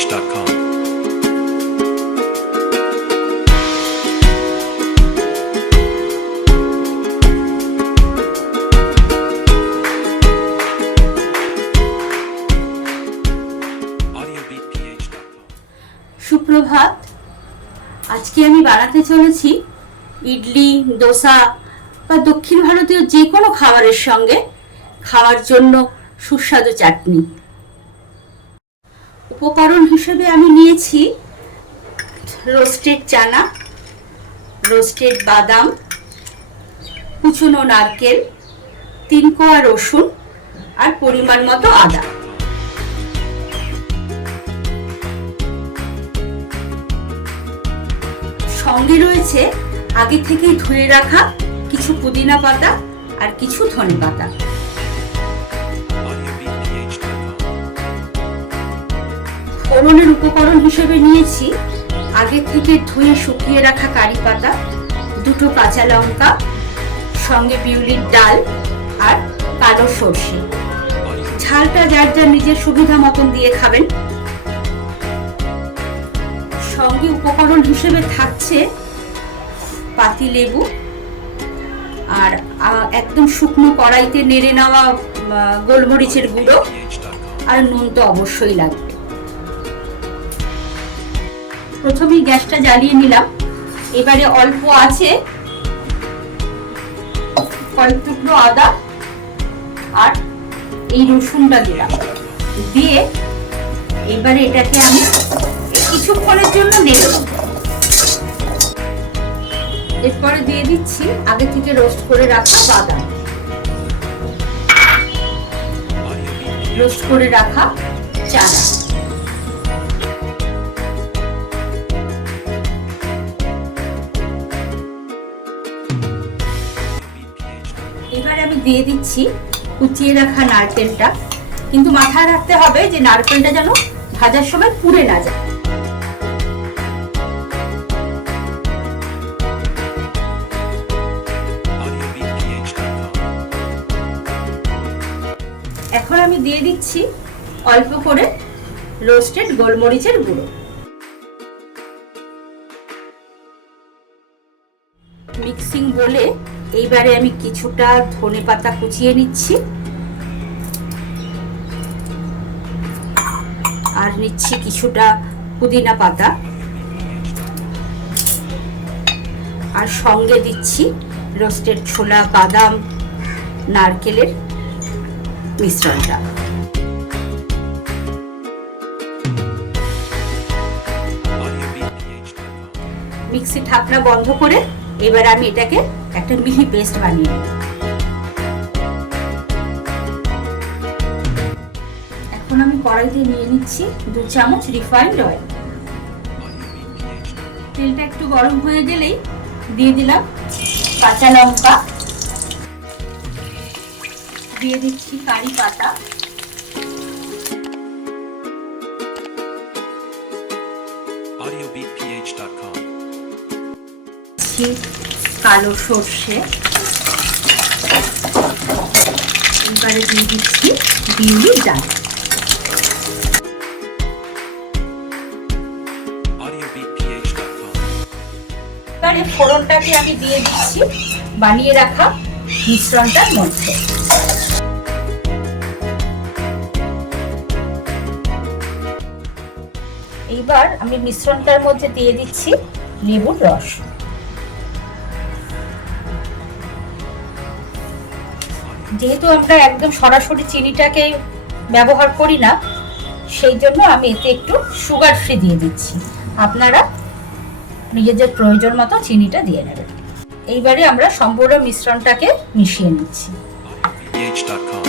audiobph.com. সুপ্রভাত। আজকে আমি বানাতে চলেছি ইডলি, দোসা বা দক্ষিণ ভারতীয় যে কোনো খাবারের সঙ্গে খাওয়ার জন্য সুস্বাদু চাটনি। উপকরণ হিসেবে আমি নিয়েছি রোস্টেড চানা, রোস্টেড বাদাম, কুচনো নারকেল, 3 কোয়া রসুন আর পরিমাণ মতো আদা। সঙ্গে রয়েছে আগে থেকেই ধুয়ে রাখা কিছু পুদিনা পাতা আর কিছু ধনে পাতা। ফোড়নের উপকরণ হিসেবে নিয়েছি আগে থেকে ধুয়ে শুকিয়ে রাখা কারি পাতা, 2টো কাঁচা লঙ্কা, সঙ্গে বিউলির ডাল আর কালো সর্ষে। ঝালটা যার যার নিজের সুবিধা মতন দিয়ে খাবেন। সঙ্গে উপকরণ হিসেবে থাকছে পাতিলেবু আর একদম শুকনো কড়াইতে নেড়ে নেওয়া গোলমরিচের গুঁড়ো আর নুন তো অবশ্যই লাগবে। প্রথমেই গ্যাসটা জ্বালিয়ে নিলাম। এবারে অল্প আছে কয়েক টুকরো আদা আর এই রসুনটা দিলাম, দিয়ে এবারে এটাকে আমি কিছুক্ষণের জন্য নেড়ে দেব। এরপরে দিয়ে দিচ্ছি আগে থেকে রোস্ট করে রাখা বাদাম, রোস্ট করে রাখা চানা। এবারে আমি দিয়ে দিচ্ছি কুচিয়ে রাখা নারকেলটা, কিন্তু মাথায় রাখতে হবে যে নারকেলটা যেন ভাজার সময় পুড়ে না যায়। এখন আমি দিয়ে দিচ্ছি অল্প করে রোস্টেড গোলমরিচের গুঁড়ো। মিক্সিং বলে এইবারে আমি কিছুটা ধনে পাতা কুচিয়ে নিচ্ছি আর নিচ্ছি কিছুটা পুদিনা পাতা আর সঙ্গে দিচ্ছি রোস্টেড ছোলা, বাদাম, নারকেলের মিশ্রণটা। মিক্সি ঢাকনা বন্ধ করে এবার আমি এটাকে একটা মিহি পেস্ট বানিয়ে নেব। এখন আমি কড়াইতে নিয়ে নিচ্ছি 2 চামচ রিফাইন্ড অয়েল। তেলটা একটু গরম হয়ে গেলেই দিয়ে দিলাম কাঁচা লঙ্কা, দিয়ে দিচ্ছি কারি পাতা, audiobph.com. কালো সর্ষে, এবারে দিয়ে দিচ্ছি বিউলির ডাল। audiobph.com. এবারে ফোড়নটাকে আমি দিয়ে দিচ্ছি বানিয়ে রাখা মিশ্রণটার মধ্যে। এইবার আমি মিশ্রণটার মধ্যে দিয়ে দিচ্ছি লেবুর রস। যেহেতু আমরা একদম সরাসরি চিনিটাকে ব্যবহার করি না, সেই জন্য আমি এতে একটু সুগার ফ্রি দিয়ে দিচ্ছি। আপনারা নিজেদের প্রয়োজন মতো চিনিটা দিয়ে নেবেন। এইবারে আমরা সম্পূর্ণ মিশ্রণটাকে মিশিয়ে নিচ্ছি। audiobph.com.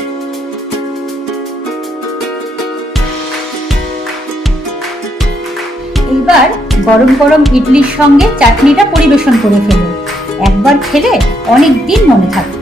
এবার গরম গরম ইডলির সঙ্গে চাটনিটা পরিবেশন করে ফেলুন। একবার খেলে অনেক দিন মনে থাকবে।